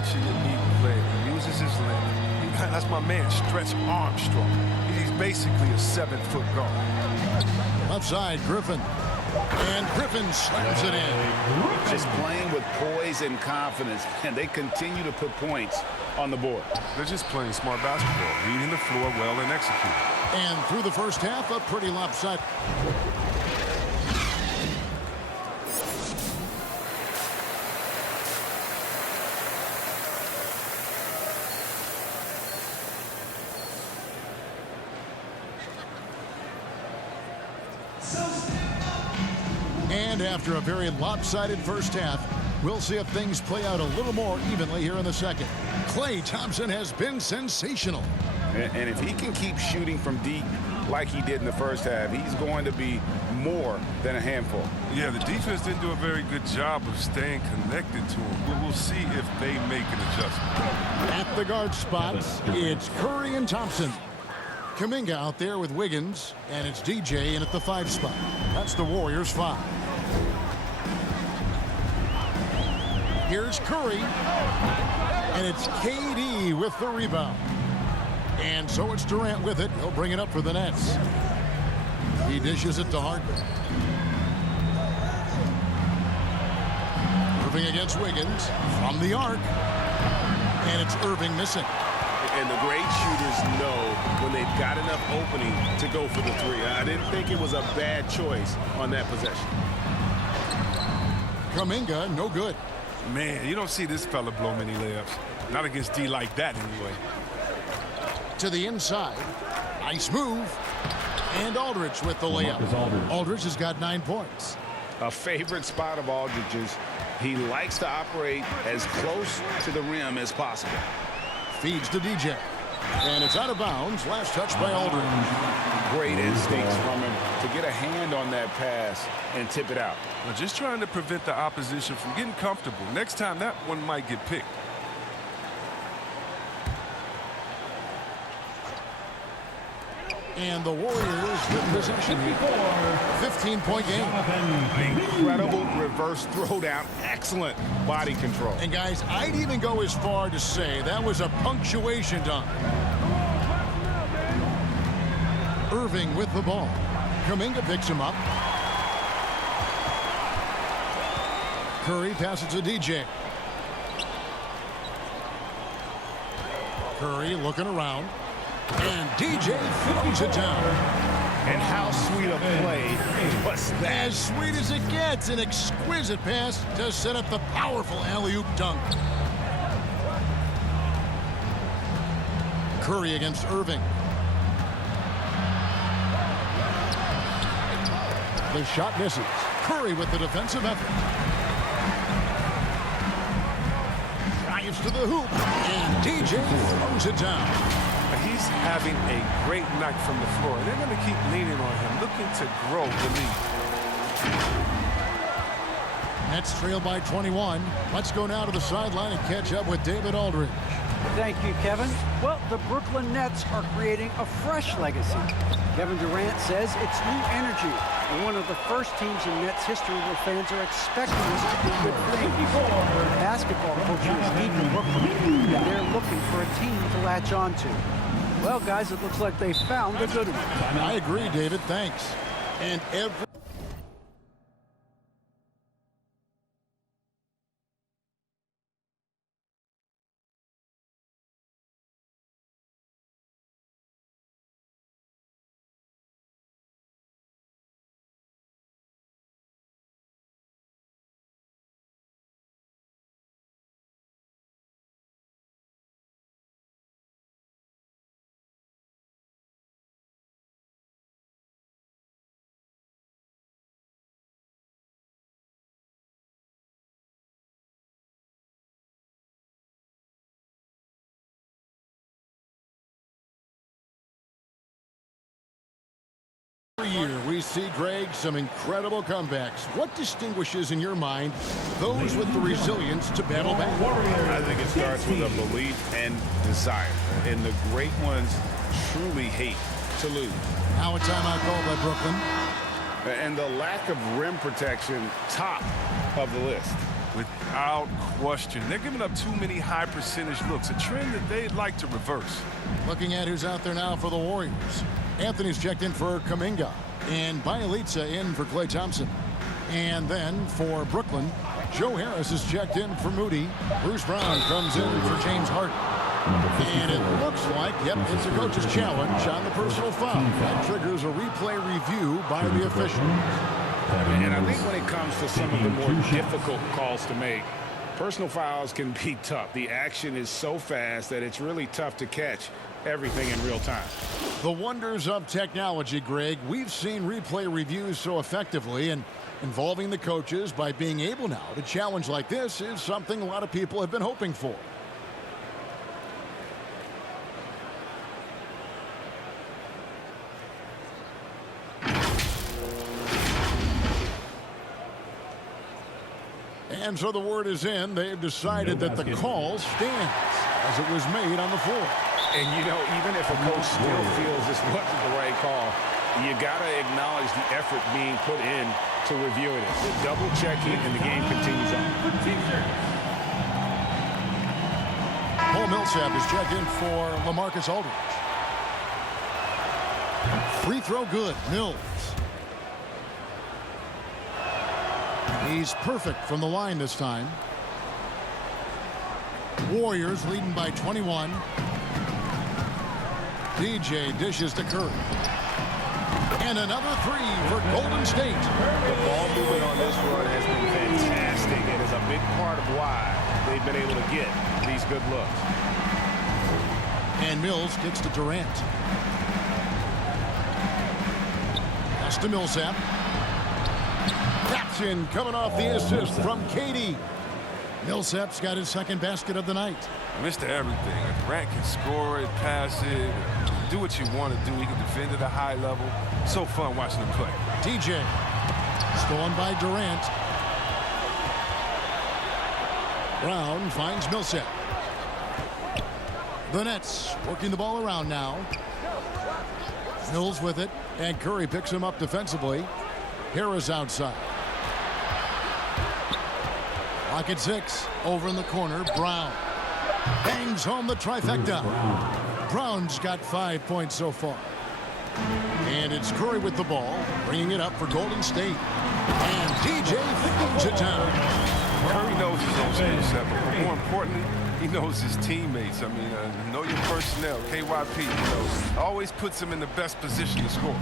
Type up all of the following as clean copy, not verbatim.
such a unique player. He uses his length. That's my man, Stretch Armstrong. He's basically a 7-foot guard. Left side, Griffin. And Griffin slams it in. Just playing with poise and confidence, and they continue to put points on the board. They're just playing smart basketball, reading the floor well and executing. And through the first half, a pretty lopsided. And after a very lopsided first half, we'll see if things play out a little more evenly here in the second. Klay Thompson has been sensational. And if he can keep shooting from deep like he did in the first half, he's going to be more than a handful. Yeah, the defense didn't do a very good job of staying connected to him. We'll see if they make an adjustment. At the guard spots, it's Curry and Thompson. Kuminga out there with Wiggins, and it's DJ in at the 5 spot. That's the Warriors' 5. Here's Curry, and it's KD with the rebound. And so it's Durant with it. He'll bring it up for the Nets. He dishes it to Harden. Irving against Wiggins from the arc. And it's Irving missing. And the great shooters know when they've got enough opening to go for the 3. I didn't think it was a bad choice on that possession. Kuminga, no good. Man, you don't see this fella blow many layups. Not against D like that, anyway. To the inside. Nice move. And Aldridge with the layup. Aldridge has got 9 points. A favorite spot of Aldridge's. He likes to operate as close to the rim as possible. Feeds to DJ. And it's out of bounds. Last touch by Aldridge. Great instincts from him to get a hand on that pass and tip it out. Well, just trying to prevent the opposition from getting comfortable. Next time, that one might get picked. And the Warriors with possession. 15-point game. Incredible reverse throwdown. Excellent body control. And guys, I'd even go as far to say that was a punctuation dunk. Irving with the ball. Kuminga picks him up. Curry passes to DJ. Curry looking around. And DJ throws it down. And how sweet a play was that? As sweet as it gets. An exquisite pass to set up the powerful alley-oop dunk. Curry against Irving. The shot misses. Curry with the defensive effort. Drives to the hoop. And DJ throws it down. He's having a great night from the floor, and they're going to keep leaning on him, looking to grow the lead. Nets trail by 21. Let's go now to the sideline and catch up with David Aldridge. Thank you, Kevin. Well, the Brooklyn Nets are creating a fresh legacy. Kevin Durant says it's new energy, and one of the first teams in Nets history where fans are expecting this to be good things. Basketball culture is deep in Brooklyn, and they're looking for a team to latch on to. Well, guys, it looks like they found a good one. I agree, David. Thanks. And every year we see, Greg, some incredible comebacks. What distinguishes, in your mind, those with the resilience to battle back? I think it starts with a belief and desire. And the great ones truly hate to lose. Now a timeout called by Brooklyn. And the lack of rim protection, top of the list. Without question. They're giving up too many high percentage looks, a trend that they'd like to reverse. Looking at who's out there now for the Warriors. Anthony's checked in for Kuminga. And Bielitsa in for Klay Thompson. And then for Brooklyn, Joe Harris is checked in for Moody. Bruce Brown comes in for James Harden. And it looks like, yep, it's a coach's challenge on the personal foul. That triggers a replay review by the officials. And I think when it comes to some of the more difficult calls to make, personal fouls can be tough. The action is so fast that it's really tough to catch everything in real time. The wonders of technology, Greg. We've seen replay reviews so effectively, and involving the coaches by being able now to challenge like this is something a lot of people have been hoping for. And so the word is in. They've decided that the call stands as it was made on the floor. And, you know, even if a coach still feels this wasn't the right call, you got to acknowledge the effort being put in to reviewing it. The double checking, and the game continues on. Paul Millsap is checked in for LaMarcus Aldridge. Free throw good. Mills. He's perfect from the line this time. Warriors leading by 21. DJ dishes to Curry. And another three for Golden State. The ball movement on this run has been fantastic. It is a big part of why they've been able to get these good looks. And Mills gets to Durant. Pass to Millsap. Caption coming off the assist from KD. Millsap's got his second basket of the night. Mr. Everything. If Durant can score it, pass it, do what you want to do. He can defend at a high level. So fun watching him play. DJ. Stolen by Durant. Brown finds Millsap. The Nets working the ball around now. Mills with it, and Curry picks him up defensively. Harris outside. Pocket 6 over in the corner. Brown bangs home the trifecta. Brown's got 5 points so far. And it's Curry with the ball, bringing it up for Golden State. And DJ things it down. Curry knows his own skill set, but more importantly, he knows his teammates. I mean, know your personnel. KYP, always puts him in the best position to score.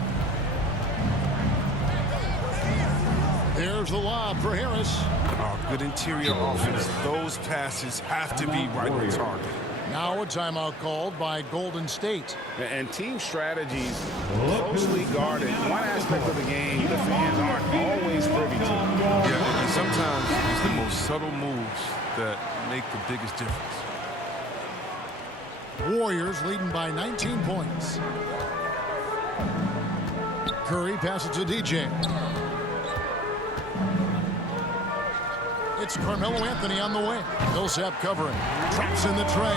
There's the lob for Harris. Oh, good interior offense. Those passes have to be right on target. Now a timeout called by Golden State. And team strategies closely guarded. One aspect of the game the fans aren't always privy to. Yeah, and sometimes it's the most subtle moves that make the biggest difference. Warriors leading by 19 points. Curry passes to DJ. It's Carmelo Anthony on the wing. Millsap covering. Traps in the tray.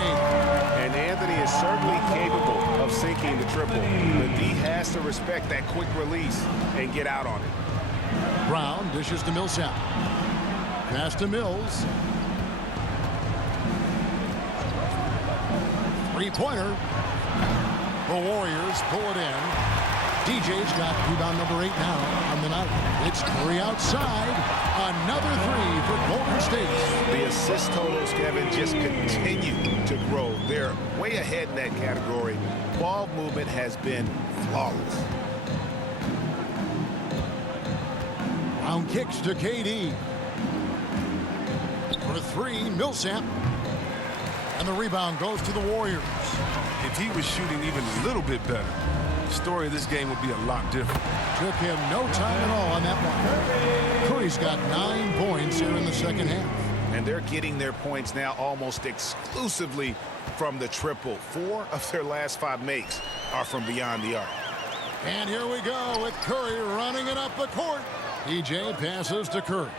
And Anthony is certainly capable of sinking the triple, but he has to respect that quick release and get out on it. Brown dishes to Millsap. Pass to Mills. Three-pointer. The Warriors pull it in. DJ's got rebound number 8 now on the night. It's Curry outside. Another three for Golden State. The assist totals, Kevin, just continue to grow. They're way ahead in that category. Ball movement has been flawless. Brown kicks to KD. For three, Millsap. And the rebound goes to the Warriors. If he was shooting even a little bit better, the story of this game would be a lot different. Took him no time at all on that one. Curry's got 9 points here in the second half. And they're getting their points now almost exclusively from the triple. 4 of their last 5 makes are from beyond the arc. And here we go with Curry running it up the court. DJ passes to Curry.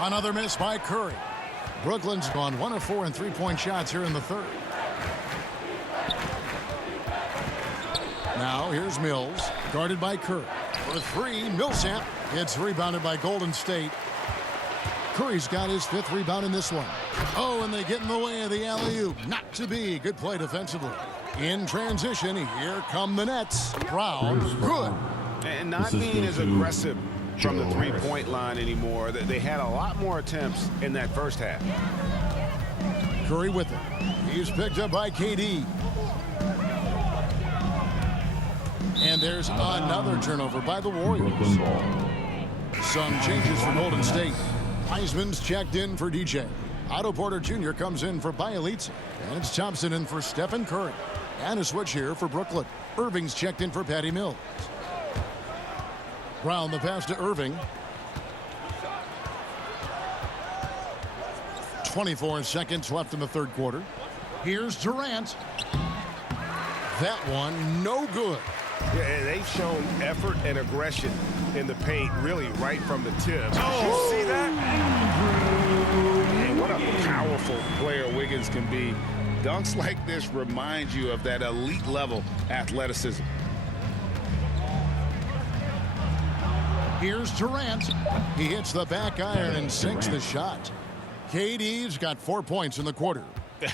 Another miss by Curry. Brooklyn's gone 1 of 4 in three-point shots here in the third. Now here's Mills, guarded by Curry. For three, Millsap. It's rebounded by Golden State. Curry's got his 5th rebound in this one. Oh, and they get in the way of the alley-oop. Not to be. Good play defensively. In transition, here come the Nets. Brown, good. And not being as aggressive from the three-point line anymore. They had a lot more attempts in that first half. Curry with it. He's picked up by KD. And there's another turnover by the Warriors. Some changes for Golden State. Wiseman's checked in for DJ. Otto Porter Jr. comes in for Bjelica. And it's Thompson in for Stephen Curry. And a switch here for Brooklyn. Irving's checked in for Patty Mills. Brown the pass to Irving. 24 seconds left in the third quarter. Here's Durant. That one no good. Yeah, they've shown effort and aggression in the paint really right from the tip. Oh, see that? And what a powerful player Wiggins can be. Dunks like this remind you of that elite level athleticism. Here's Durant. He hits the back iron and sinks the shot. KD's got 4 points in the quarter.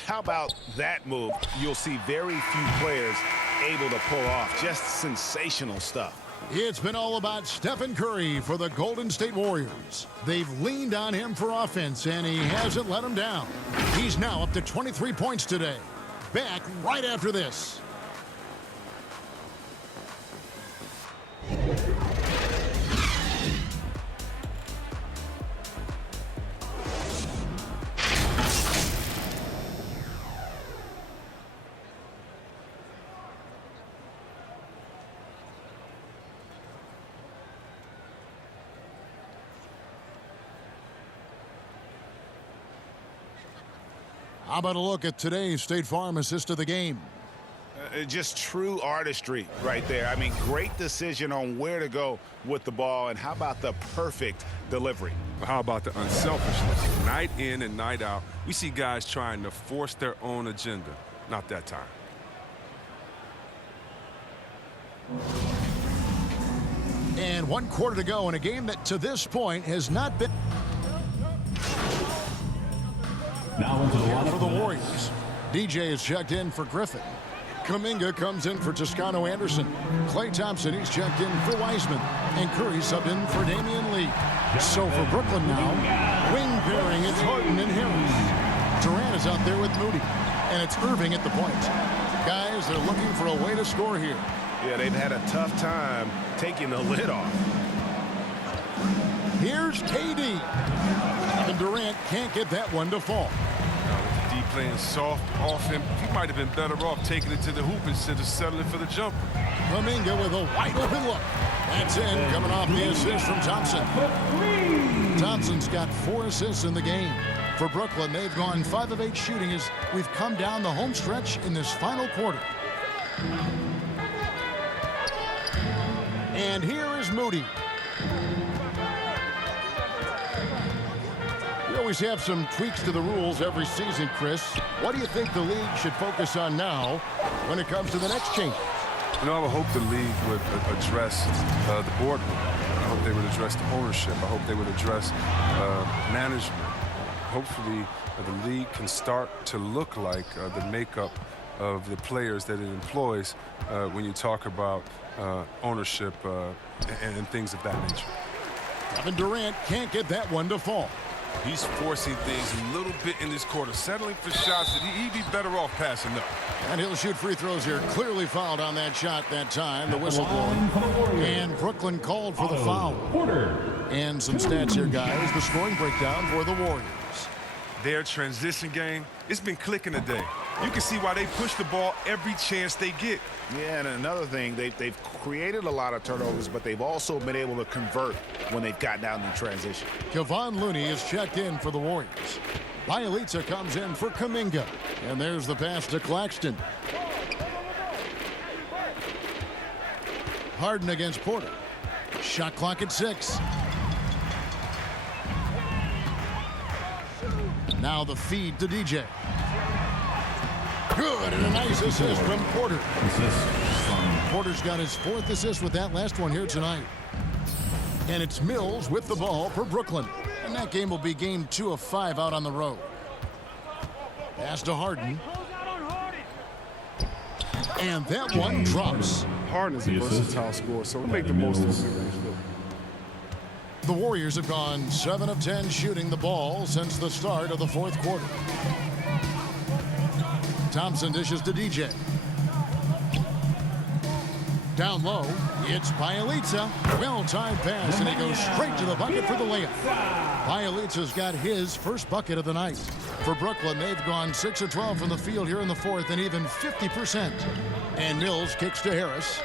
How about that move? You'll see very few players able to pull off. Just sensational stuff. It's been all about Stephen Curry for the Golden State Warriors. They've leaned on him for offense, and he hasn't let them down. He's now up to 23 points today. Back right after this. How about a look at today's State Farm assist of the game? Just true artistry right there. I mean, great decision on where to go with the ball, and how about the perfect delivery? How about the unselfishness? Night in and night out, we see guys trying to force their own agenda. Not that time. And 1 quarter to go in a game that to this point has not been. Now into the For lineup the Warriors, DJ is checked in for Griffin. Kuminga comes in for Toscano Anderson. Klay Thompson, he's checked in for Wiseman. And Curry subbed in for Damian Lee. So for Brooklyn now, wing pairing, it's Harden and Harris. Durant is out there with Moody. And it's Irving at the point. Guys, they're looking for a way to score here. Yeah, they've had a tough time taking the lid off. Here's KD. And Durant can't get that one to fall. D playing soft off him. He might have been better off taking it to the hoop instead of settling for the jumper. Kuminga with a wide open look. That's in, coming off the assist from Thompson. Thompson's got 4 assists in the game. For Brooklyn, they've gone 5 of 8 shooting as we've come down the home stretch in this final quarter. And here is Moody. We always have some tweaks to the rules every season, Chris. What do you think the league should focus on now when it comes to the next change? You know, I would hope the league would address the boardroom. I hope they would address the ownership. I hope they would address management. Hopefully, the league can start to look like the makeup of the players that it employs when you talk about ownership and things of that nature. Kevin Durant can't get that one to fall. He's forcing things a little bit in this quarter, settling for shots that he'd be better off passing up. And he'll shoot free throws here. Clearly fouled on that shot that time. The whistle blowing. And Brooklyn called for the foul. And some stats here, guys. The scoring breakdown for the Warriors. Their transition game, it's been clicking today. You can see why they push the ball every chance they get. Yeah, and another thing, they've created a lot of turnovers, but they've also been able to convert when they've got down in transition. Kevon Looney is checked in for the Warriors. Bjelica comes in for Kuminga. And there's the pass to Claxton. Harden against Porter. Shot clock at 6. Now the feed to DJ. Good, and a nice assist from Porter. Porter's got his 4th assist with that last one here tonight. And it's Mills with the ball for Brooklyn. And that game will be game 2 of 5 out on the road. Pass to Harden. And that one drops. Harden is a versatile scorer, so we make the most of it. The Warriors have gone 7 of 10 shooting the ball since the start of the fourth quarter. Thompson dishes to DJ. Down low, it's Bjelica. Well-timed pass, and he goes straight to the bucket for the layup. Bjelica's got his first bucket of the night. For Brooklyn, they've gone 6 of 12 from the field here in the fourth, and even 50%. And Mills kicks to Harris.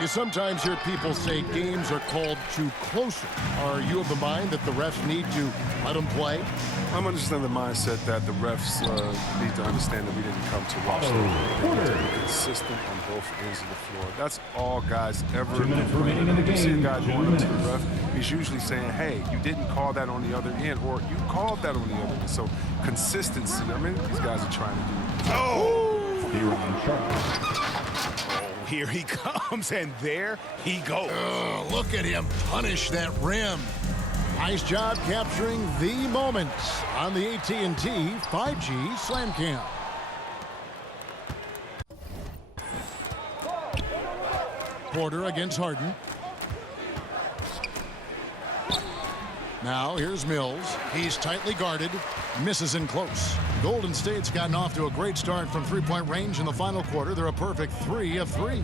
You sometimes hear people say games are called too closer. Are you of the mind that the refs need to let them play? I'm understanding the mindset that the refs need to understand that we didn't come to watch them. They need to be consistent on both ends of the floor. That's all guys ever. 2 minutes remaining in the You see a game. guy 2 going up to the minutes. ref, he's usually saying, hey, you didn't call that on the other end, or you called that on the other end. So consistency, I mean, these guys are trying to do. De'Aaron Sharp. Here he comes, and there he goes. Oh, look at him punish that rim. Nice job capturing the moments on the AT&T 5G Slam Cam. Porter against Harden. Now here's Mills. He's tightly guarded. Misses in close. Golden State's gotten off to a great start from three-point range in the final quarter. They're a perfect 3 of 3.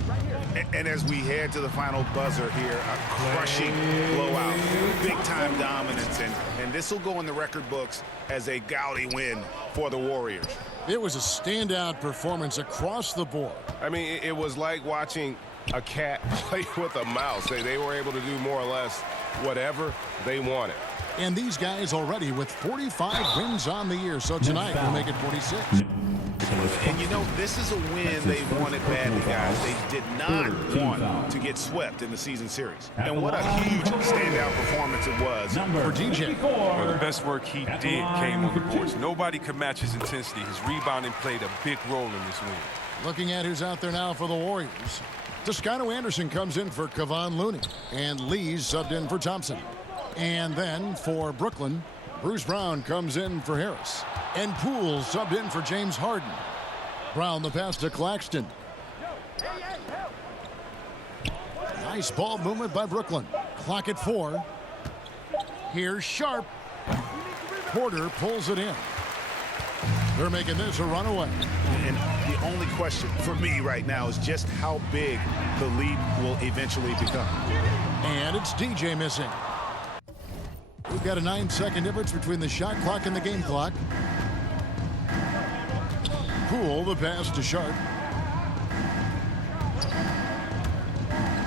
And as we head to the final buzzer here, a crushing blowout, big-time dominance, and this will go in the record books as a gaudy win for the Warriors. It was a standout performance across the board. I mean, it was like watching a cat play with a mouse. They were able to do more or less whatever they wanted. And these guys already with 45 wins on the year, so tonight we'll make it 46. And you know, this is a win they wanted badly, guys. They did not want to get swept in the season series. And what a huge standout performance it was. For DJ. Well, the best work he did came on the boards. Nobody could match his intensity. His rebounding played a big role in this win. Looking at who's out there now for the Warriors. Toscano Anderson comes in for Kevon Looney. And Lee's subbed in for Thompson. And then for Brooklyn, Bruce Brown comes in for Harris. And Poole subbed in for James Harden. Brown the pass to Claxton. Nice ball movement by Brooklyn. Clock at 4. Here's Sharp. Porter pulls it in. They're making this a runaway. And the only question for me right now is just how big the lead will eventually become. And it's DJ missing. We've got a 9-second difference between the shot clock and the game clock. Poole the pass to Sharp.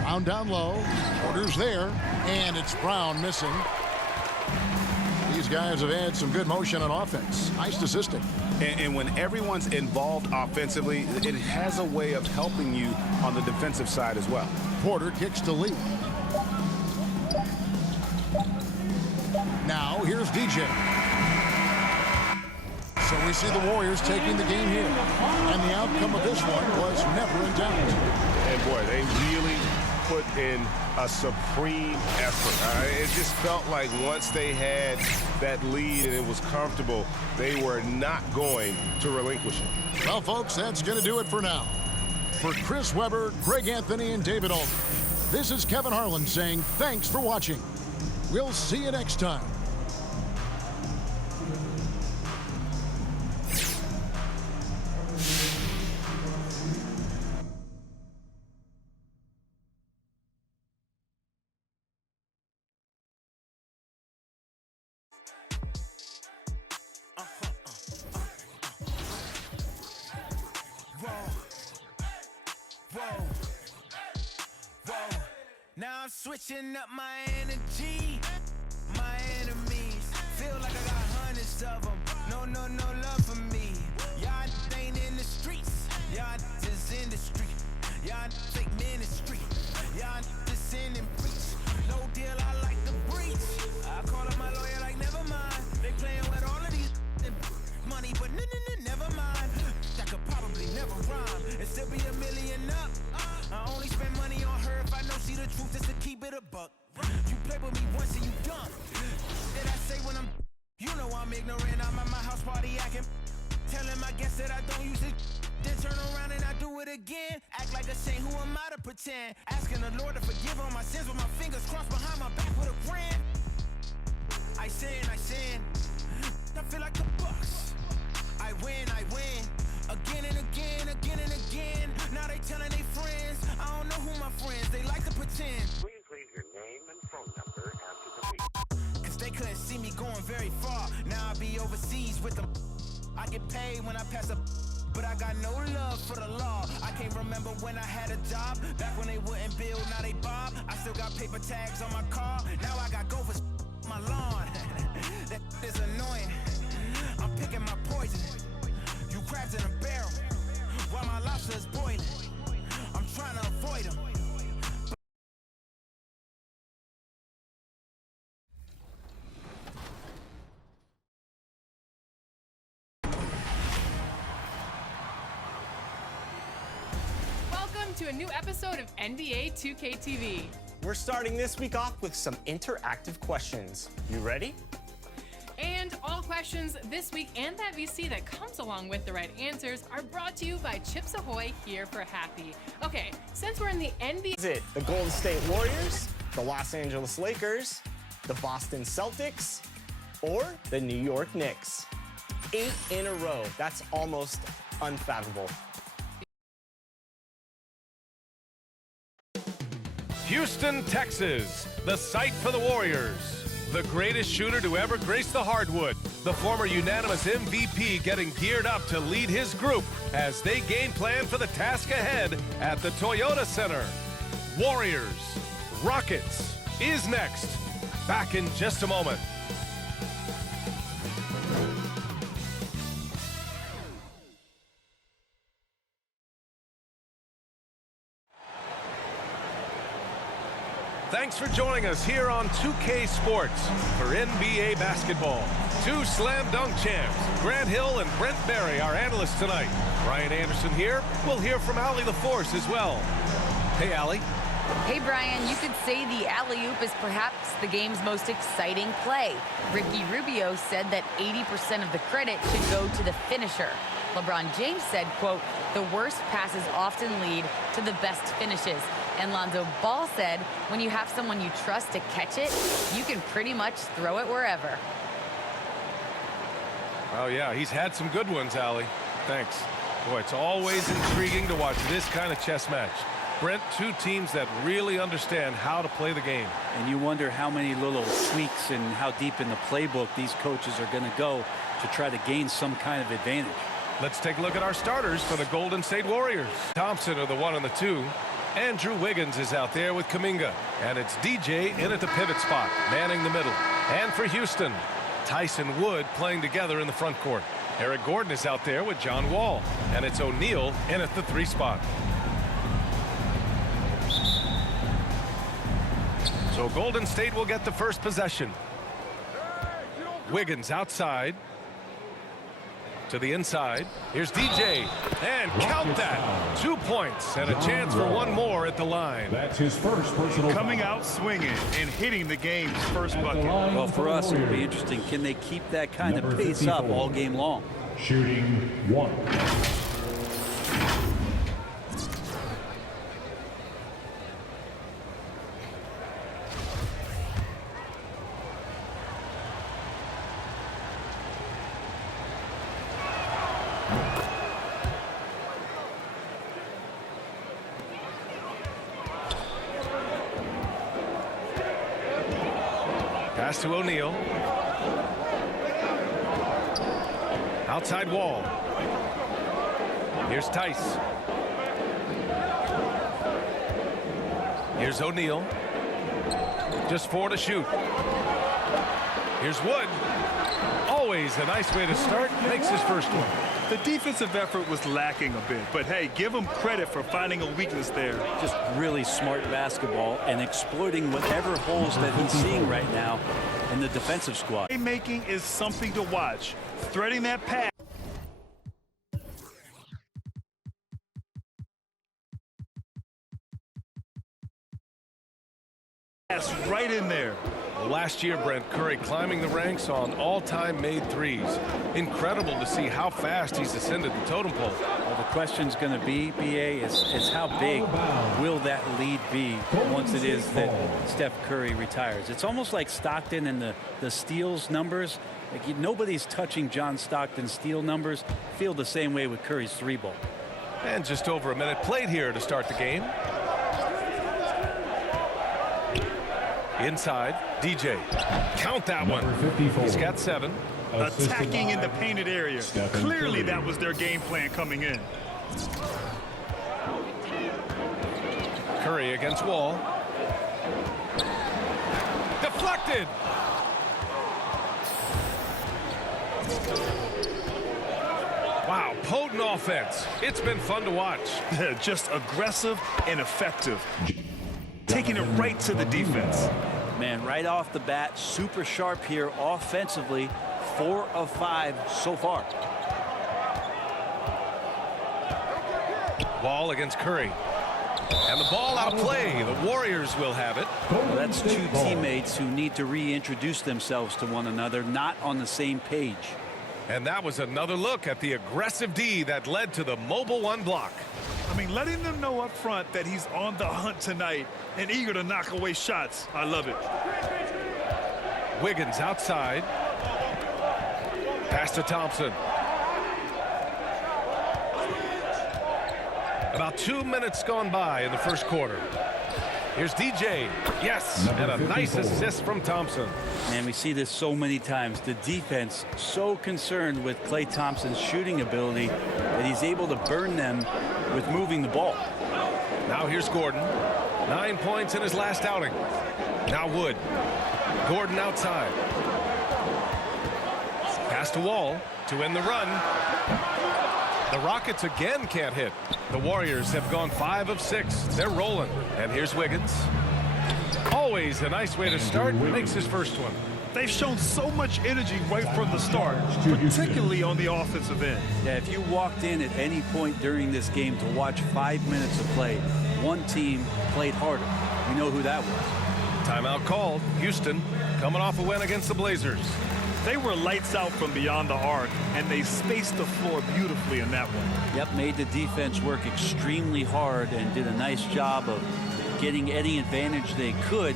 Brown down low. Porter's there. And it's Brown missing. These guys have had some good motion on offense. Nice assisting. And when everyone's involved offensively, it has a way of helping you on the defensive side as well. Porter kicks to Lee. Now here's DJ. So we see the Warriors taking the game here. And the outcome of this one was never in doubt. And boy, they really put in a supreme effort. It just felt like once they had that lead and it was comfortable, they were not going to relinquish it. Well, folks, that's going to do it for now. For Chris Webber, Greg Anthony, and David Aldridge, this is Kevin Harlan saying thanks for watching. We'll see you next time. Now I'm switching up my energy. My enemies feel like I got hundreds of them. No love for me. Y'all ain't in the streets. Y'all just in the street. Y'all fake ministry. Y'all just sin and preach. No deal, I like the breach. I call up my lawyer like never mind. They playing with all of these money, but never mind. That could probably never rhyme and still be $1 million up. I only spend money on her if I know she the truth, just to keep it a buck. ignorant, I'm at my house party acting. Telling my guests that I don't use it. Then turn around and I do it again. Act like a saint, who am I to pretend? Asking the Lord to forgive all my sins with my fingers crossed behind my back with a grin. I sin. I feel like the Bucks. I win. Again and again. Now they telling their friends. I don't know who my friends, they like to pretend. Please leave your name and phone number after the beep. Cause they couldn't see me going very far. Now I be overseas with them. I get paid when I pass a, but I got no love for the law. I can't remember when I had a job. Back when they wouldn't build, now they bob. I still got paper tags on my car. Now I got gophers my lawn. That is annoying. I'm picking my poison. You crabs in a barrel while my lobster is boiling. I'm trying to avoid them. Welcome to a new episode of NBA 2K TV. We're starting this week off with some interactive questions. You ready? And all questions this week and that VC that comes along with the right answers are brought to you by Chips Ahoy here for Happy. Okay, since we're in the NBA... Is it the Golden State Warriors, the Los Angeles Lakers, the Boston Celtics, or the New York Knicks? 8 in a row. That's almost unfathomable. Houston, Texas, the site for the Warriors. The greatest shooter to ever grace the hardwood. The former unanimous MVP getting geared up to lead his group as they game plan for the task ahead at the Toyota Center. Warriors, Rockets is next. Back in just a moment. Thanks for joining us here on 2K Sports for NBA basketball. Two slam dunk champs, Grant Hill and Brent Barry, our analysts tonight. Brian Anderson here. We'll hear from Allie LaForce as well. Hey, Allie. Hey, Brian, you could say the alley-oop is perhaps the game's most exciting play. Ricky Rubio said that 80% of the credit should go to the finisher. LeBron James said, quote, the worst passes often lead to the best finishes. And Lonzo Ball said, when you have someone you trust to catch it, you can pretty much throw it wherever. Oh, yeah, he's had some good ones, Allie. Thanks. Boy, it's always intriguing to watch this kind of chess match. Brent, two teams that really understand how to play the game. And you wonder how many little tweaks and how deep in the playbook these coaches are going to go to try to gain some kind of advantage. Let's take a look at our starters for the Golden State Warriors. Thompson are the 1 and the 2. Andrew Wiggins is out there with Kuminga. And it's DJ in at the pivot spot, manning the middle. And for Houston, Tyson Wood playing together in the front court. Eric Gordon is out there with John Wall. And it's O'Neal in at the 3 spot. So Golden State will get the first possession. Wiggins outside. To the inside. Here's DJ. And count that. 2 points and a chance for one more at the line. That's his first personal coming out swinging and hitting the game's first bucket. Well, for us, it'll be interesting. Can they keep that kind of pace up all game long? Shooting 1. Pass to O'Neal. Outside Wall. Here's Tice. Here's O'Neal. Just 4 to shoot. Here's Wood. Always a nice way to start. Makes his first one. The defensive effort was lacking a bit, but hey, give him credit for finding a weakness there. Just really smart basketball and exploiting whatever holes that he's seeing right now in the defensive squad. Playmaking is something to watch. Threading that pass. Right in there. Last year, Brent, Curry climbing the ranks on all-time made threes. Incredible to see how fast he's ascended the totem pole. Well, the question's going to be, BA, is how big will that lead be once it is that Steph Curry retires? It's almost like Stockton and the steals numbers. Like nobody's touching John Stockton's steal numbers. Feel the same way with Curry's three ball. And just over a minute played here to start the game. Inside, DJ. Count that one. He's got 7. Attacking in the painted area. Clearly that was their game plan coming in. Curry against Wall. Deflected. Wow, potent offense. It's been fun to watch. Just aggressive and effective. Taking it right to the defense. Man, right off the bat, super sharp here offensively. 4 of 5 so far. Wall against Curry. And the ball out of play. The Warriors will have it. Well, that's two teammates who need to reintroduce themselves to one another, not on the same page. And that was another look at the aggressive D that led to the mobile 1 block. I mean, letting them know up front that he's on the hunt tonight and eager to knock away shots. I love it. Wiggins outside. Pass to Thompson. About 2 minutes gone by in the first quarter. Here's DJ. Yes, and a nice assist from Thompson. And we see this so many times. The defense so concerned with Klay Thompson's shooting ability that he's able to burn them with moving the ball. Now here's Gordon. 9 points in his last outing. Now Wood. Gordon outside. Pass to Wall to end the run. The Rockets again can't hit. The Warriors have gone 5 of 6. They're rolling. And here's Wiggins. Always a nice way to start. Makes his first one. They've shown so much energy right from the start, particularly on the offensive end. Yeah, if you walked in at any point during this game to watch 5 minutes of play, one team played harder. You know who that was. Timeout called. Houston coming off a win against the Blazers. They were lights out from beyond the arc, and they spaced the floor beautifully in that one. Yep, made the defense work extremely hard and did a nice job of getting any advantage they could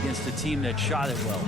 against a team that shot it well.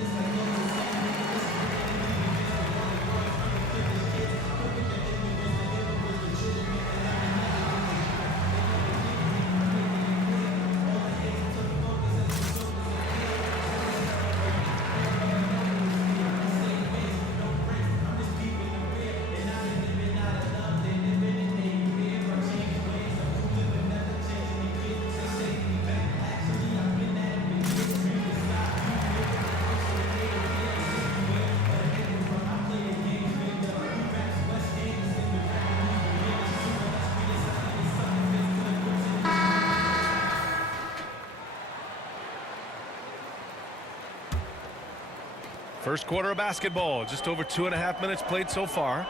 First quarter of basketball, just over 2.5 minutes played so far.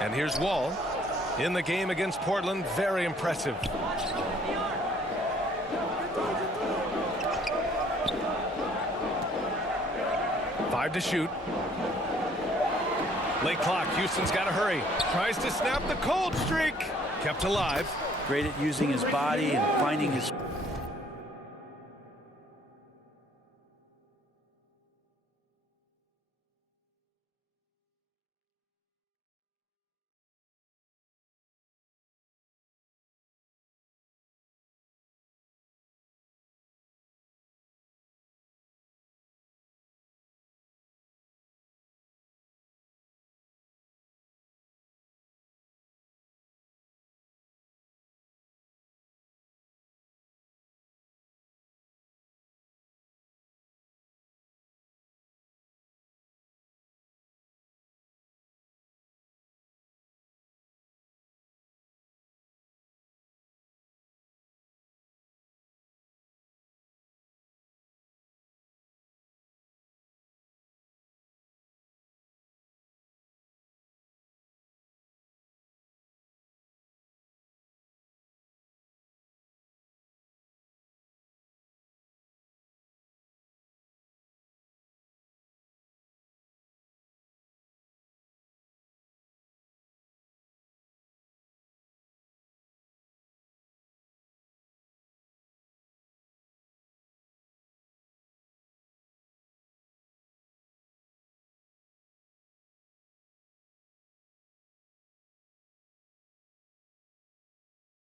And here's Wall in the game against Portland. Very impressive. Five to shoot. Late clock. Houston's got to hurry. Tries to snap the cold streak. Kept alive. Great at using his body and finding his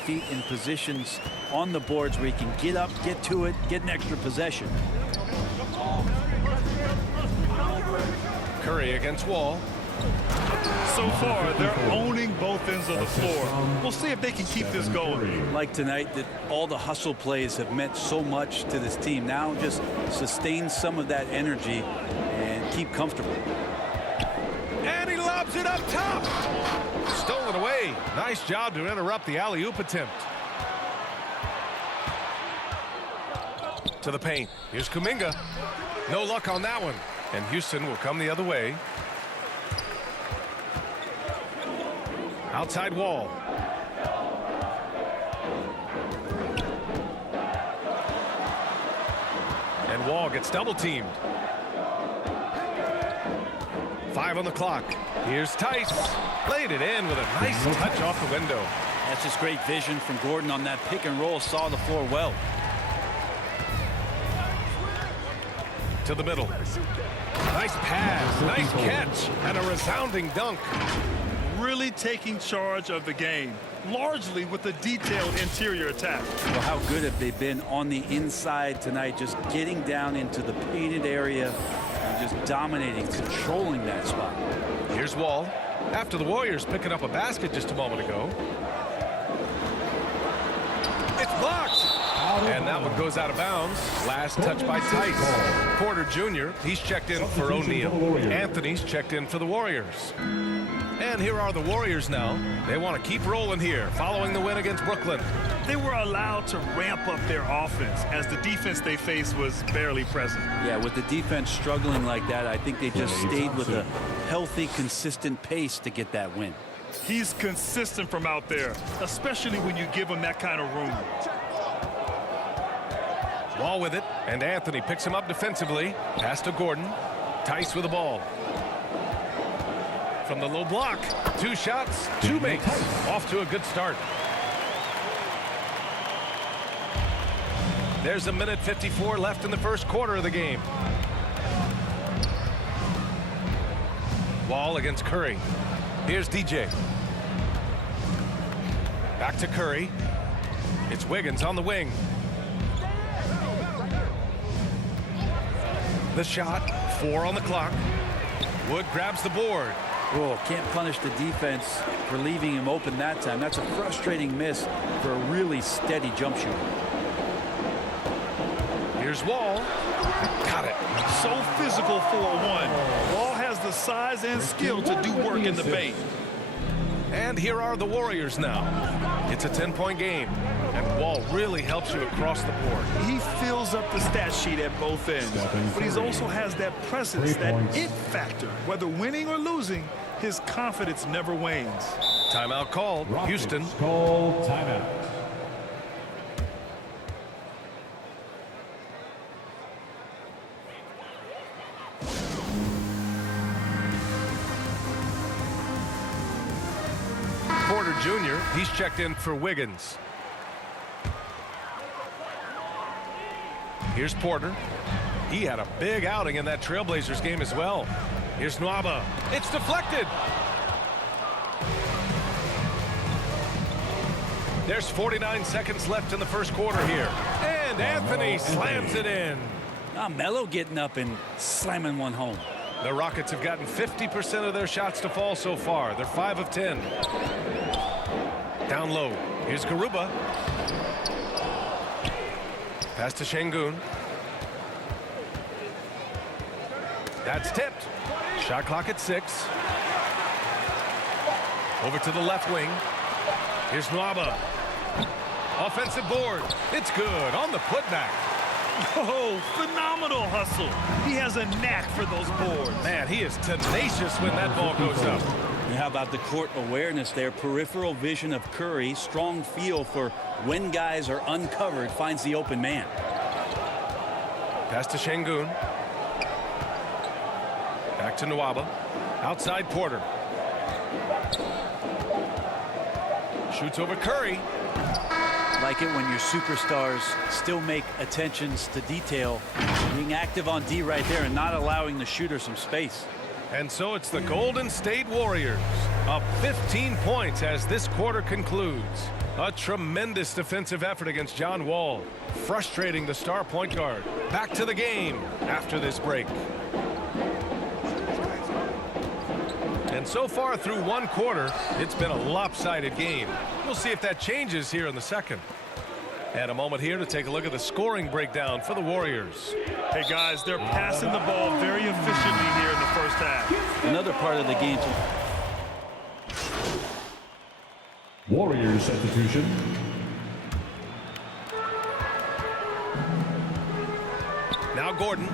feet in positions on the boards where he can get up, get to it, get an extra possession. Curry against Wall. So far, they're owning both ends of the floor. We'll see if they can keep this going. Like tonight, that all the hustle plays have meant so much to this team. Now just sustain some of that energy and keep comfortable. And he lobs it up top. Stolen away. Nice job to interrupt the alley-oop attempt. To the paint. Here's Kuminga. No luck on that one. And Houston will come the other way. Outside Wall. And Wall gets double teamed. 5 on the clock. Here's Tice. Laid it in with a nice touch off the window. That's just great vision from Gordon on that pick and roll. Saw the floor well. To the middle. Nice pass. Nice catch. And a resounding dunk. Really taking charge of the game, largely with a detailed interior attack. Well, how good have they been on the inside tonight, just getting down into the painted area and just dominating, controlling that spot. Here's Wall. After the Warriors picking up a basket just a moment ago. It's blocked. And that one goes out of bounds. Last touch by Tice. Porter Jr., he's checked in for O'Neal. Anthony's checked in for the Warriors. And here are the Warriors now. They want to keep rolling here following the win against Brooklyn. They were allowed to ramp up their offense as the defense they faced was barely present. Yeah, with the defense struggling like that, I think they just stayed with a healthy, consistent pace to get that win. He's consistent from out there, especially when you give him that kind of room. Wall with it, and Anthony picks him up defensively. Pass to Gordon. Tice with the ball. From the low block. 2 shots, 2 makes. Off to a good start. There's a minute 54 left in the first quarter of the game. Wall against Curry. Here's DJ. Back to Curry. It's Wiggins on the wing. The shot, 4 on the clock. Wood grabs the board. Oh, can't punish the defense for leaving him open that time. That's a frustrating miss for a really steady jump shooter. Here's Wall. Got it. So physical for a 1. Wall has the size and skill to do work in the paint. And here are the Warriors now. It's a 10-point game, and Wall really helps you across the board. He fills up the stat sheet at both ends, but he also has that presence, that it factor. Whether winning or losing, his confidence never wanes. Timeout called. Houston. Call timeout. Porter Jr., he's checked in for Wiggins. Here's Porter. He had a big outing in that Trailblazers game as well. Here's Nwaba. It's deflected. There's 49 seconds left in the first quarter here. And Anthony slams it in. Melo getting up and slamming one home. The Rockets have gotten 50% of their shots to fall so far. They're 5 of 10. Down low. Here's Garuba. Pass to Şengün. That's tipped. Shot clock at 6. Over to the left wing. Here's Nwaba. Offensive board. It's good on the putback. Oh, phenomenal hustle. He has a knack for those boards. Man, he is tenacious when that ball goes up. And how about the court awareness there? Peripheral vision of Curry. Strong feel for when guys are uncovered. Finds the open man. Pass to Şengün. Back to Nwaba. Outside Porter. Shoots over Curry. Like it when your superstars still make attentions to detail, being active on D right there and not allowing the shooter some space. And so it's the Golden State Warriors up 15 points as this quarter concludes. A tremendous defensive effort against John Wall, frustrating the star point guard. Back to the game after this break. And so far through one quarter, it's been a lopsided game. We'll see if that changes here in the second. And a moment here to take a look at the scoring breakdown for the Warriors. Hey, guys, they're passing the ball very efficiently here in the first half. Another part of the game. Warriors substitution. Now Gordon,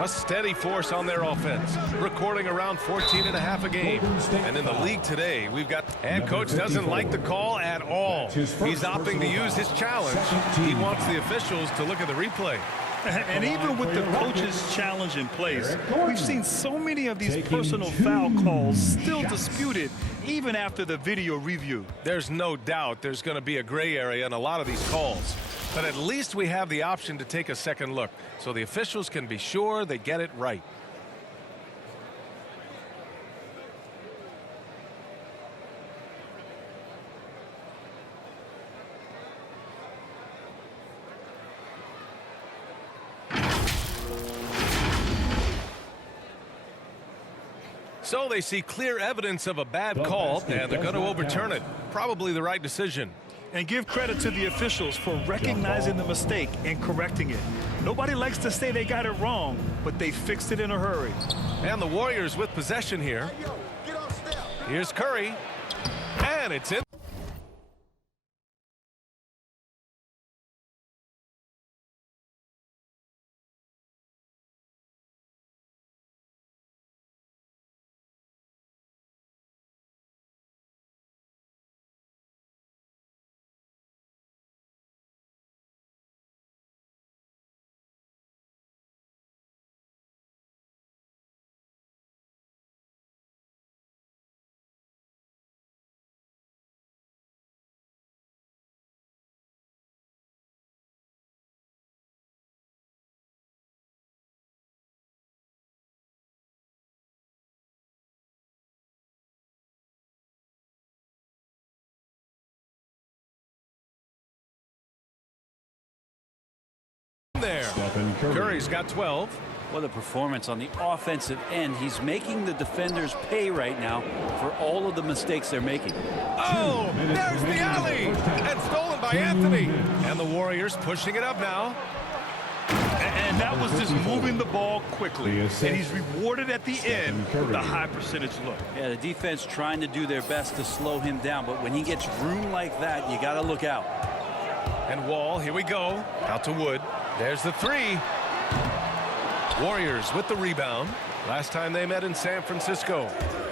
a steady force on their offense, recording around 14.5 a game. And in the league today, we've got, and coach doesn't like the call at all. He's opting to use his challenge. He wants the officials to look at the replay. And even with the coach's challenge in place, we've seen so many of these personal foul calls still disputed even after the video review. There's no doubt there's going to be a gray area in a lot of these calls. But at least we have the option to take a second look so the officials can be sure they get it right. So they see clear evidence of a bad call, and they're going to overturn it. Probably the right decision. And give credit to the officials for recognizing the mistake and correcting it. Nobody likes to say they got it wrong, but they fixed it in a hurry. And the Warriors with possession here. Here's Curry, and it's in. There. Curry's got 12. What a performance on the offensive end. He's making the defenders pay right now for all of the mistakes they're making. Oh, there's the alley, and stolen by Anthony. And the Warriors pushing it up now. And that was just moving the ball quickly. And he's rewarded at the end with a high percentage look. Yeah, the defense trying to do their best to slow him down, but when he gets room like that, you got to look out. And Wall, here we go. Out to Wood. There's the three. Warriors with the rebound. Last time they met in San Francisco.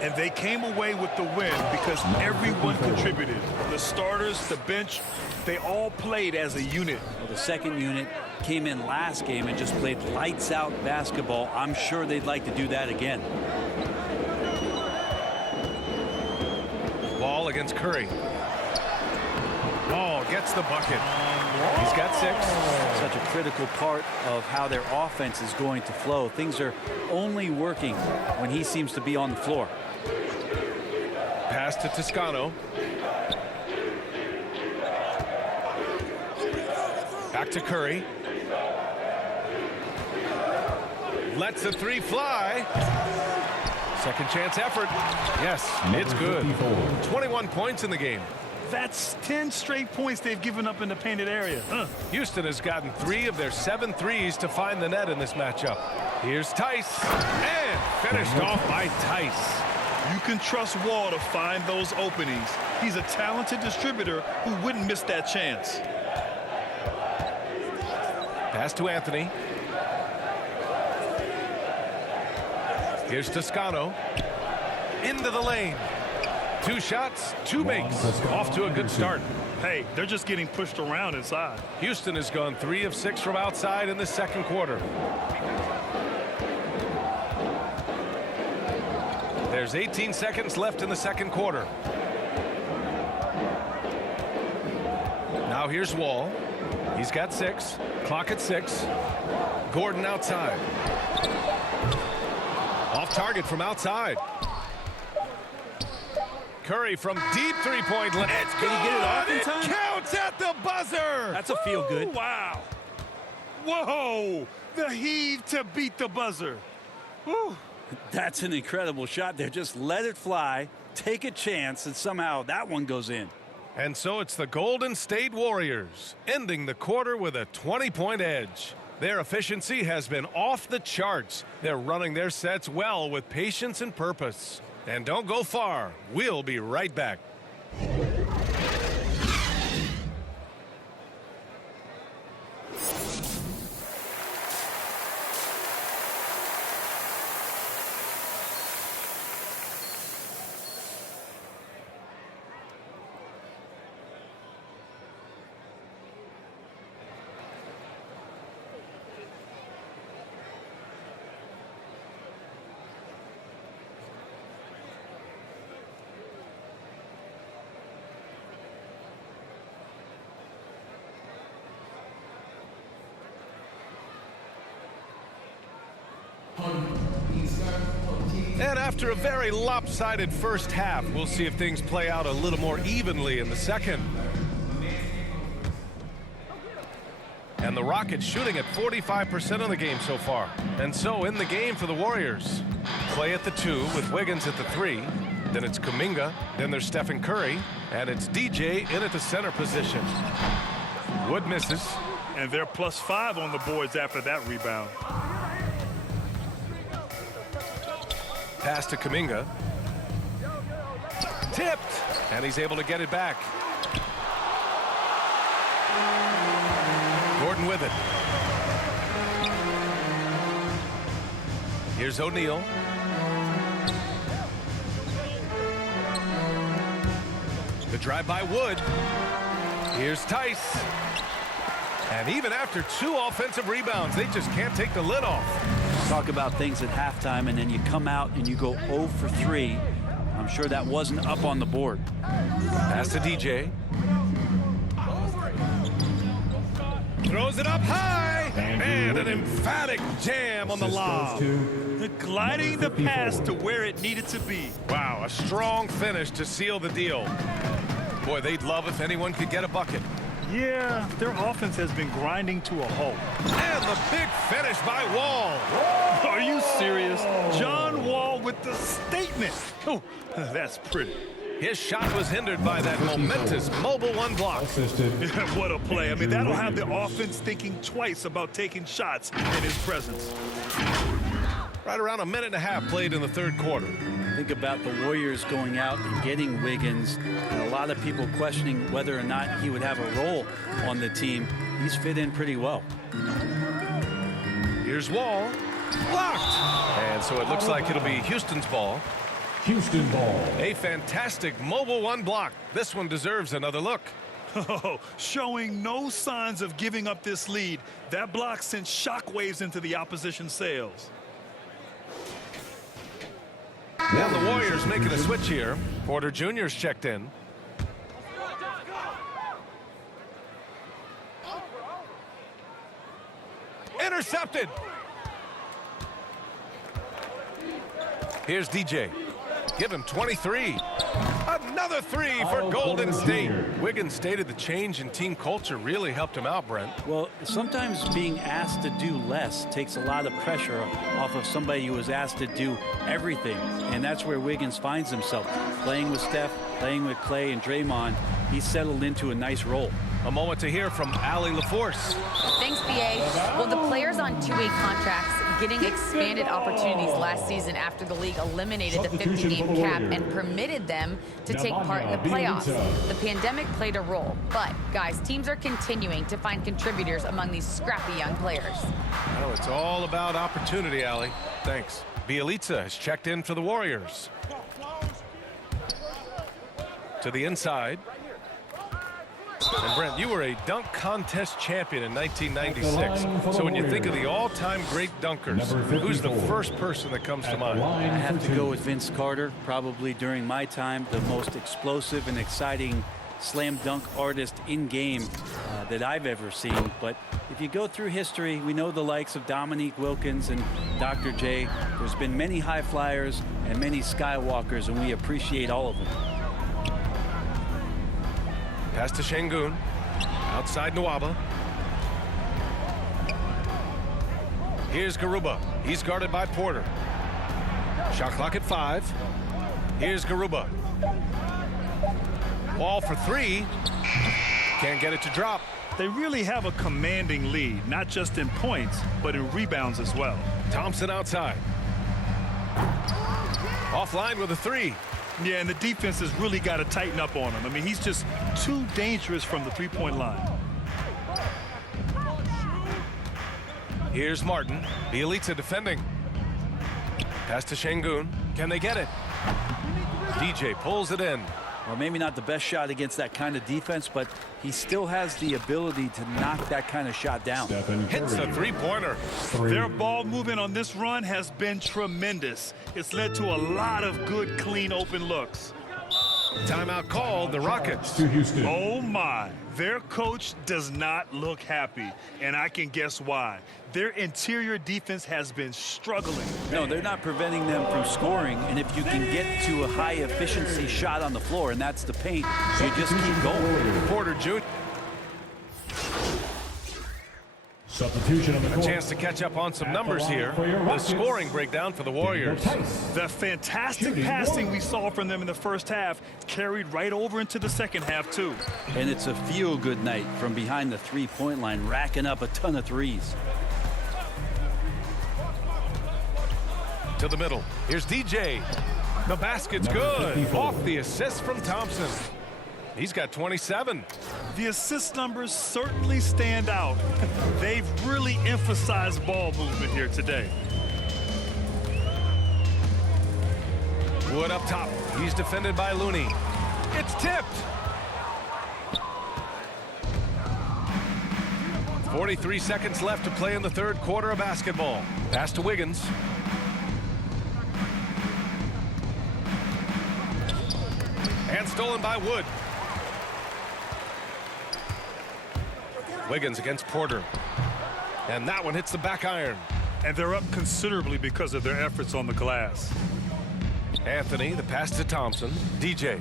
And they came away with the win because everyone contributed. The starters, the bench, they all played as a unit. Well, the second unit came in last game and just played lights out basketball. I'm sure they'd like to do that again. Ball against Curry. Ball gets the bucket. He's got 6. Such a critical part of how their offense is going to flow. Things are only working when he seems to be on the floor. Pass to Toscano. Back to Curry. Lets the three fly. Second chance effort. Yes, it's good. 21 points in the game. That's 10 straight points they've given up in the painted area. Houston has gotten 3 of their 7 threes to find the net in this matchup. Here's Tice, and finished off by Tice. You can trust Wall to find those openings. He's a talented distributor who wouldn't miss that chance. Pass to Anthony. Here's Toscano. Into the lane. 2 shots, 2 makes. Off to a good start. Hey, they're just getting pushed around inside. Houston has gone 3 of 6 from outside in the second quarter. There's 18 seconds left in the second quarter. Now here's Wall. He's got 6. Clock at 6. Gordon outside. Off target from outside. Curry from deep three-point line. It's good. Did he get it off in time? It counts at the buzzer. That's a feel good. Wow. Whoa. The heave to beat the buzzer. Woo. That's an incredible shot there. Just let it fly, take a chance, and somehow that one goes in. And so it's the Golden State Warriors ending the quarter with a 20-point edge. Their efficiency has been off the charts. They're running their sets well with patience and purpose. And don't go far. We'll be right back. And after a very lopsided first half, we'll see if things play out a little more evenly in the second. And the Rockets shooting at 45% of the game so far. And so in the game for the Warriors, Klay at the 2 with Wiggins at the 3. Then it's Kuminga. Then there's Stephen Curry. And it's DJ in at the center position. Wood misses. And they're +5 on the boards after that rebound. Pass to Kuminga. Tipped. And he's able to get it back. Gordon with it. Here's O'Neal. The drive by Wood. Here's Tice. And even after 2 offensive rebounds, they just can't take the lid off. Talk about things at halftime, and then you come out and you go 0 for 3. I'm sure that wasn't up on the board. Pass to DJ. Throws it up high. And an emphatic jam on the lob. Gliding the pass to where it needed to be. Wow, a strong finish to seal the deal. Boy, they'd love if anyone could get a bucket. Yeah, their offense has been grinding to a halt. And the big finish by Wall. Are you serious? John Wall with the statement. Oh, that's pretty. His shot was hindered by that momentous mobile 1 block. What a play. I mean, that'll have the offense thinking twice about taking shots in his presence. Right around a minute and a half played in the third quarter. Think about the Warriors going out and getting Wiggins. And a lot of people questioning whether or not he would have a role on the team. He's fit in pretty well. Here's Wall. Blocked. And so it looks like it'll be Houston's ball. Houston ball. A fantastic mobile 1 block. This one deserves another look. Oh, showing no signs of giving up this lead. That block sent shockwaves into the opposition sails. And the Warriors making a switch here. Porter Jr.'s checked in. Intercepted. Here's DJ. Give him 23. Another 3 for Golden State. Wiggins stated the change in team culture really helped him out, Brent. Well, sometimes being asked to do less takes a lot of pressure off of somebody who was asked to do everything. And that's where Wiggins finds himself. Playing with Steph, playing with Klay and Draymond, he's settled into a nice role. A moment to hear from Allie LaForce. Thanks, BA. Well, the players on 2-way contracts getting expanded opportunities last season after the league eliminated the 50-game cap and permitted them to take part in the playoffs. The pandemic played a role, but, guys, teams are continuing to find contributors among these scrappy young players. Well, it's all about opportunity, Allie. Thanks. Bielitsa has checked in for the Warriors. To the inside. And Brent, you were a dunk contest champion in 1996. So when you think of the all-time great dunkers, who's the first person that comes to mind? I have to go with Vince Carter, probably during my time, the most explosive and exciting slam dunk artist in game that I've ever seen. But if you go through history, we know the likes of Dominique Wilkins and Dr. J. There's been many high flyers and many skywalkers, and we appreciate all of them. Pass to Şengün. Outside Nwaba. Here's Garuba. He's guarded by Porter. Shot clock at 5. Here's Garuba. Wall for 3. Can't get it to drop. They really have a commanding lead, not just in points, but in rebounds as well. Thompson outside. Offline with a 3. Yeah, and the defense has really got to tighten up on him. I mean, he's just too dangerous from the three-point line. Here's Martin. Bielitsa defending. Pass to Şengün. Can they get it? DJ pulls it in. Well, maybe not the best shot against that kind of defense, but he still has the ability to knock that kind of shot down. Hits a three-pointer. Their ball movement on this run has been tremendous. It's led to a lot of good, clean, open looks. Timeout called, the Rockets. Oh, my. Their coach does not look happy, and I can guess why. Their interior defense has been struggling. No, they're not preventing them from scoring, and if you can get to a high-efficiency shot on the floor, and that's the paint, you just keep going. Porter Jr. Substitution on the A chance to catch up on some numbers here. The scoring breakdown for the Warriors. The fantastic passing we saw from them in the first half carried right over into the second half, too. And it's a feel-good night from behind the three-point line, racking up a ton of threes. To the middle. Here's DJ. The basket's good. Off the assist from Thompson. He's got 27. The assist numbers certainly stand out. They've really emphasized ball movement here today. Wood up top. He's defended by Looney. It's tipped. 43 seconds left to play in the third quarter of basketball. Pass to Wiggins. And stolen by Wood. Wiggins against Porter. And that one hits the back iron. And they're up considerably because of their efforts on the glass. Anthony, the pass to Thompson. DJ.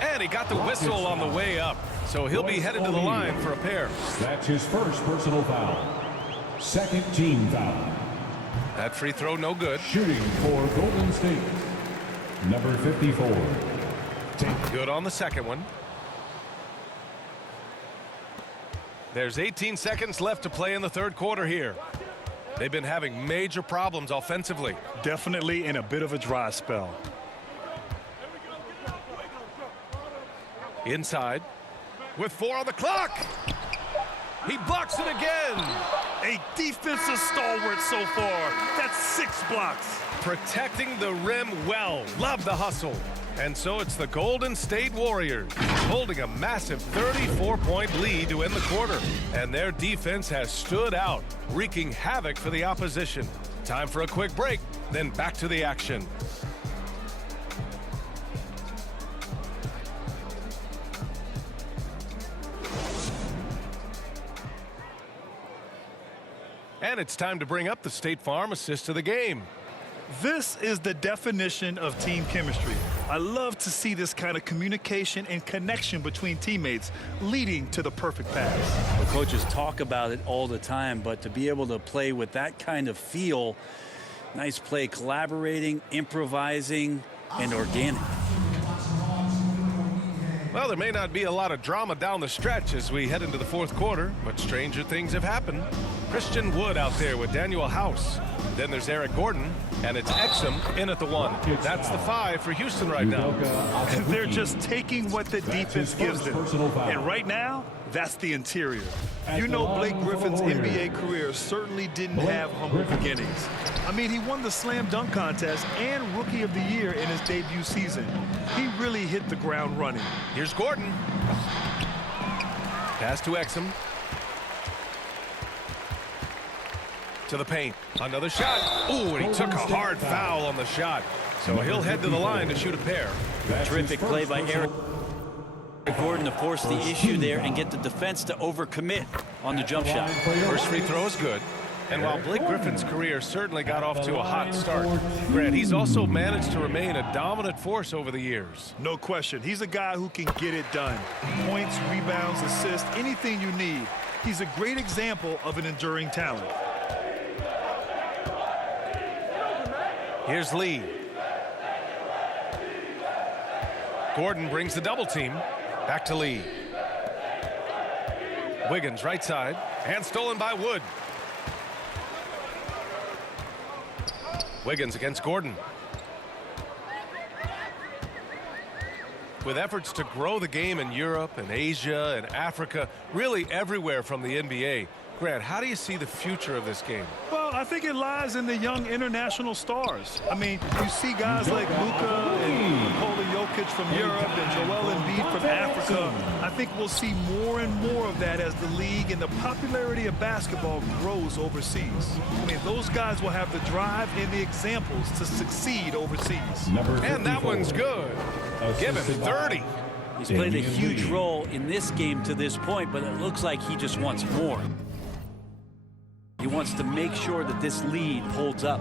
And he got the whistle on the way up. So he'll be headed to the line for a pair. That's his first personal foul. Second team foul. That free throw no good. Shooting for Golden State. Number 54. Good on the second one. There's 18 seconds left to play in the third quarter here. They've been having major problems offensively. Definitely in a bit of a dry spell. Inside. With 4 on the clock. He blocks it again. A defensive stalwart so far. That's 6 blocks. Protecting the rim well. Love the hustle. And so it's the Golden State Warriors holding a massive 34-point lead to end the quarter. And their defense has stood out, wreaking havoc for the opposition. Time for a quick break, then back to the action. And it's time to bring up the State Farm assist of the game. This is the definition of team chemistry. I love to see this kind of communication and connection between teammates leading to the perfect pass. The coaches talk about it all the time, but to be able to play with that kind of feel, nice play, collaborating, improvising, and organic. Well, there may not be a lot of drama down the stretch as we head into the fourth quarter, but stranger things have happened. Christian Wood out there with Daniel House. Then there's Eric Gordon, and it's Exum in at the 1. That's the 5 for Houston right now. They're just taking what the defense gives them. And right now, that's the interior. You know, Blake Griffin's NBA career certainly didn't have humble beginnings. I mean, he won the slam dunk contest and Rookie of the Year in his debut season. He really hit the ground running. Here's Gordon. Pass to Exum. To the paint. Another shot. Ooh, and he took a hard foul on the shot. So he'll head to the line to shoot a pair. Terrific play by Eric Gordon to force the issue there and get the defense to overcommit on the jump shot. First free throw is good. And while Blake Griffin's career certainly got off to a hot start, Grant, he's also managed to remain a dominant force over the years. No question. He's a guy who can get it done. Points, rebounds, assists, anything you need. He's a great example of an enduring talent. Here's Lee. Gordon brings the double team. Back to Lee. Wiggins right side. And stolen by Wood. Wiggins against Gordon. With efforts to grow the game in Europe and Asia and Africa, really everywhere from the NBA, Grant, how do you see the future of this game? Well, I think it lies in the young international stars. I mean, you see guys like Luka and Nikola Jokic from Europe and Joel Embiid from Africa. I think we'll see more and more of that as the league and the popularity of basketball grows overseas. I mean, those guys will have the drive and the examples to succeed overseas. And that one's good. Give him 30. He's played a huge role in this game to this point, but it looks like he just wants more. He wants to make sure that this lead holds up.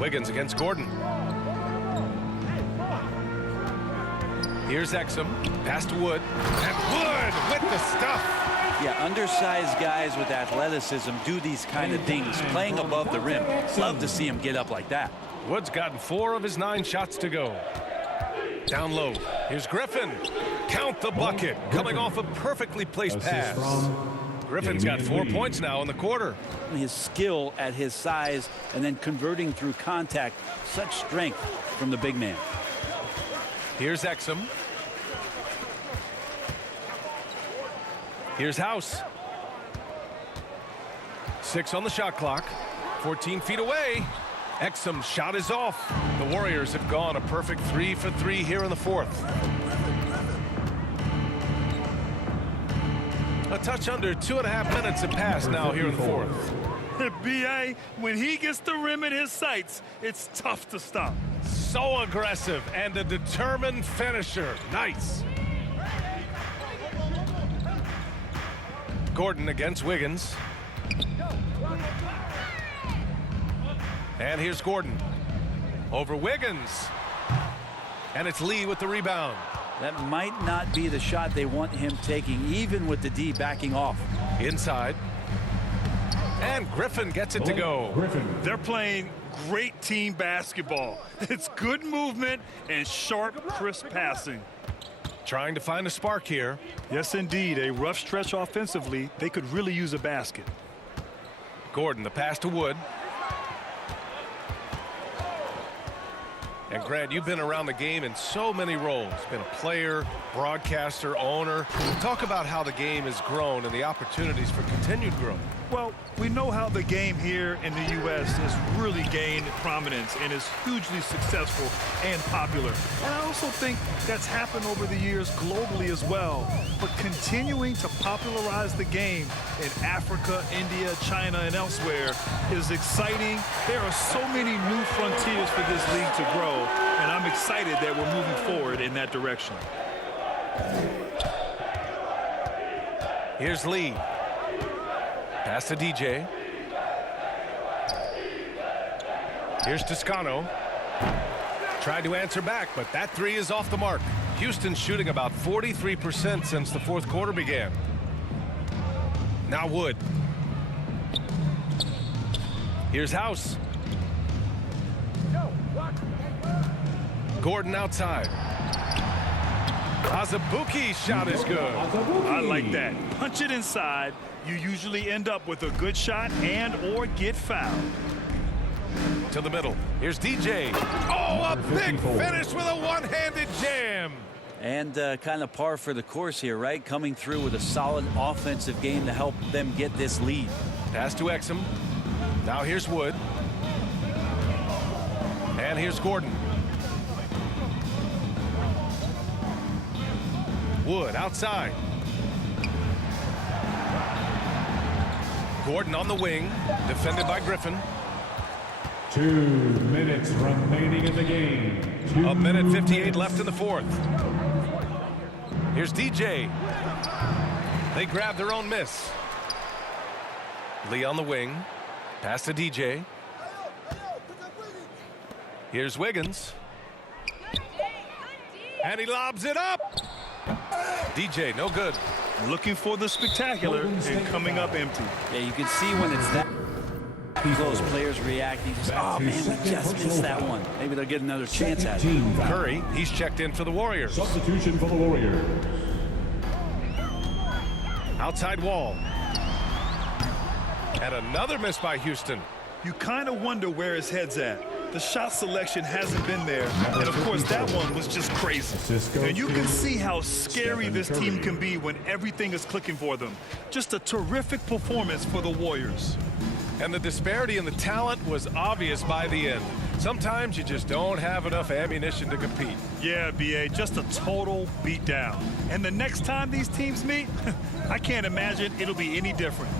Wiggins against Gordon. Here's Exum. Pass to Wood. And Wood with the stuff. Yeah, undersized guys with athleticism do these kind of things, playing above the rim. Love to see him get up like that. Wood's gotten 4 of his 9 shots to go. Down low. Here's Griffin. Count the bucket. Coming off a perfectly placed pass. Griffin's got 4 points now in the quarter. His skill at his size and then converting through contact. Such strength from the big man. Here's Exum. Here's House. 6 on the shot clock. 14 feet away. Exum's shot is off. The Warriors have gone a perfect 3 for 3 here in the fourth. A touch under 2.5 minutes have passed now here in the fourth. B.A., when he gets the rim in his sights, it's tough to stop. So aggressive and a determined finisher. Nice. Gordon against Wiggins. And here's Gordon. Over Wiggins. And it's Lee with the rebound. That might not be the shot they want him taking, even with the D backing off. Inside. And Griffin gets it to go. They're playing great team basketball. It's good movement and sharp, crisp passing. Trying to find a spark here. Yes, indeed. A rough stretch offensively. They could really use a basket. Gordon, the pass to Wood. And Grant, you've been around the game in so many roles. Been a player, broadcaster, owner. Talk about how the game has grown and the opportunities for continued growth. Well, we know how the game here in the U.S. has really gained prominence and is hugely successful and popular. And I also think that's happened over the years globally as well. But continuing to popularize the game in Africa, India, China, and elsewhere is exciting. There are so many new frontiers for this league to grow, and I'm excited that we're moving forward in that direction. Here's Lee. Pass to DJ. Here's Toscano. Tried to answer back, but that 3 is off the mark. Houston shooting about 43% since the fourth quarter began. Now Wood. Here's House. Gordon outside. Azubuike's shot is good. I like that. Punch it inside. You usually end up with a good shot and or get fouled. To the middle. Here's DJ. Oh, a big finish with a one-handed jam. And kind of par for the course here, right? Coming through with a solid offensive game to help them get this lead. Pass to Exum. Now here's Wood. And here's Gordon. Wood outside. Gordon on the wing, defended by Griffin. 2 minutes remaining in the game. 1:58 left in the fourth. Here's DJ. They grab their own miss. Lee on the wing. Pass to DJ. Here's Wiggins. And he lobs it up. DJ, no good. Looking for the spectacular and coming up empty. Yeah, you can see when it's that close, players reacting. Just, oh, man, we just missed that one. Maybe they'll get another chance at it. Curry, he's checked in for the Warriors. Substitution for the Warriors. Outside Wall. And another miss by Houston. You kind of wonder where his head's at. The shot selection hasn't been there. And, of course, that one was just crazy. And you can see how scary this team can be when everything is clicking for them. Just a terrific performance for the Warriors. And the disparity in the talent was obvious by the end. Sometimes you just don't have enough ammunition to compete. Yeah, B.A., just a total beatdown. And the next time these teams meet, I can't imagine it'll be any different.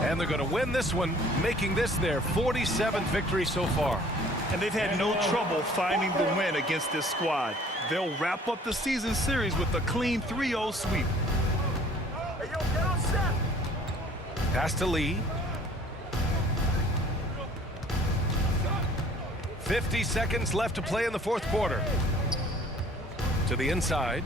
And they're going to win this one, making this their 47th victory so far. And they've had no trouble finding the win against this squad. They'll wrap up the season series with a clean 3-0 sweep. Pass to Lee. 50 seconds left to play in the fourth quarter. To the inside.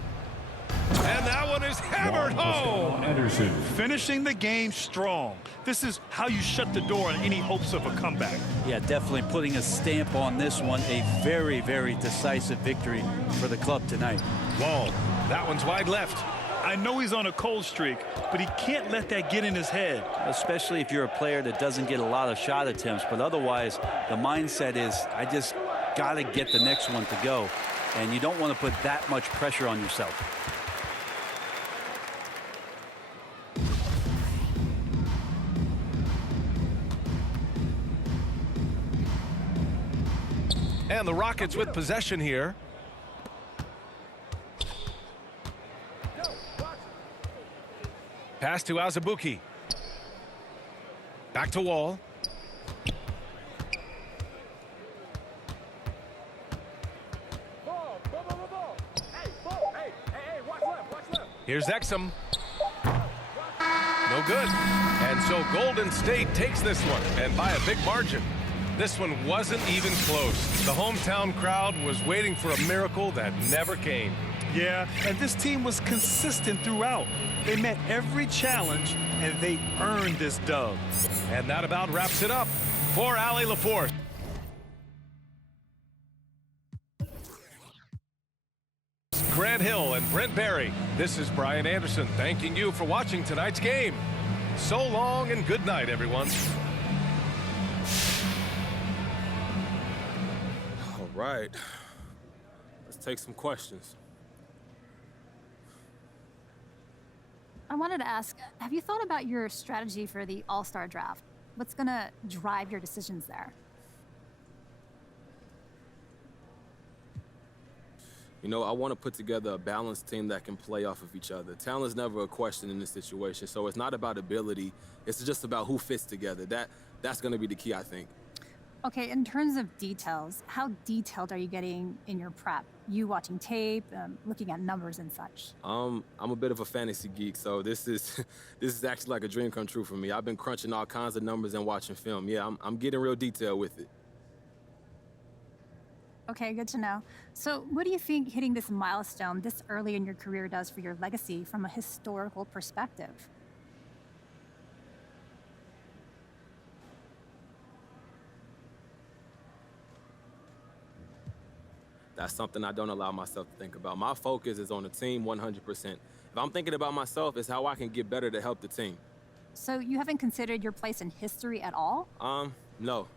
And that one is hammered home. Anderson. Finishing the game strong. This is how you shut the door on any hopes of a comeback. Yeah, definitely putting a stamp on this one. A very, very decisive victory for the club tonight. Wall. That one's wide left. I know he's on a cold streak, but he can't let that get in his head. Especially if you're a player that doesn't get a lot of shot attempts. But otherwise, the mindset is, I just got to get the next one to go. And you don't want to put that much pressure on yourself. And the Rockets with possession here. Pass to Azubuike. Back to Wall. Here's Exum. No good. And so Golden State takes this one, and by a big margin. This one wasn't even close. The hometown crowd was waiting for a miracle that never came. Yeah, and this team was consistent throughout. They met every challenge, and they earned this dub. And that about wraps it up for Allie LaForce. Grant Hill and Brent Barry. This is Brian Anderson thanking you for watching tonight's game. So long and good night, everyone. All right. Let's take some questions. I wanted to ask, have you thought about your strategy for the All-Star draft? What's going to drive your decisions there? You know, I want to put together a balanced team that can play off of each other. Talent's never a question in this situation, so it's not about ability. It's just about who fits together. That's going to be the key, I think. Okay, in terms of details, how detailed are you getting in your prep? You watching tape, looking at numbers and such? I'm a bit of a fantasy geek, so this is actually like a dream come true for me. I've been crunching all kinds of numbers and watching film. Yeah, I'm getting real detailed with it. Okay, good to know. So what do you think hitting this milestone this early in your career does for your legacy from a historical perspective? That's something I don't allow myself to think about. My focus is on the team 100%. If I'm thinking about myself, it's how I can get better to help the team. So you haven't considered your place in history at all? No.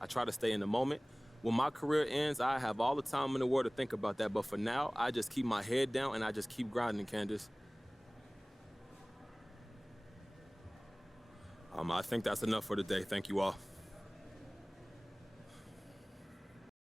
I try to stay in the moment. When my career ends, I have all the time in the world to think about that. But for now, I just keep my head down and I just keep grinding, Candace. I think that's enough for today. Thank you all.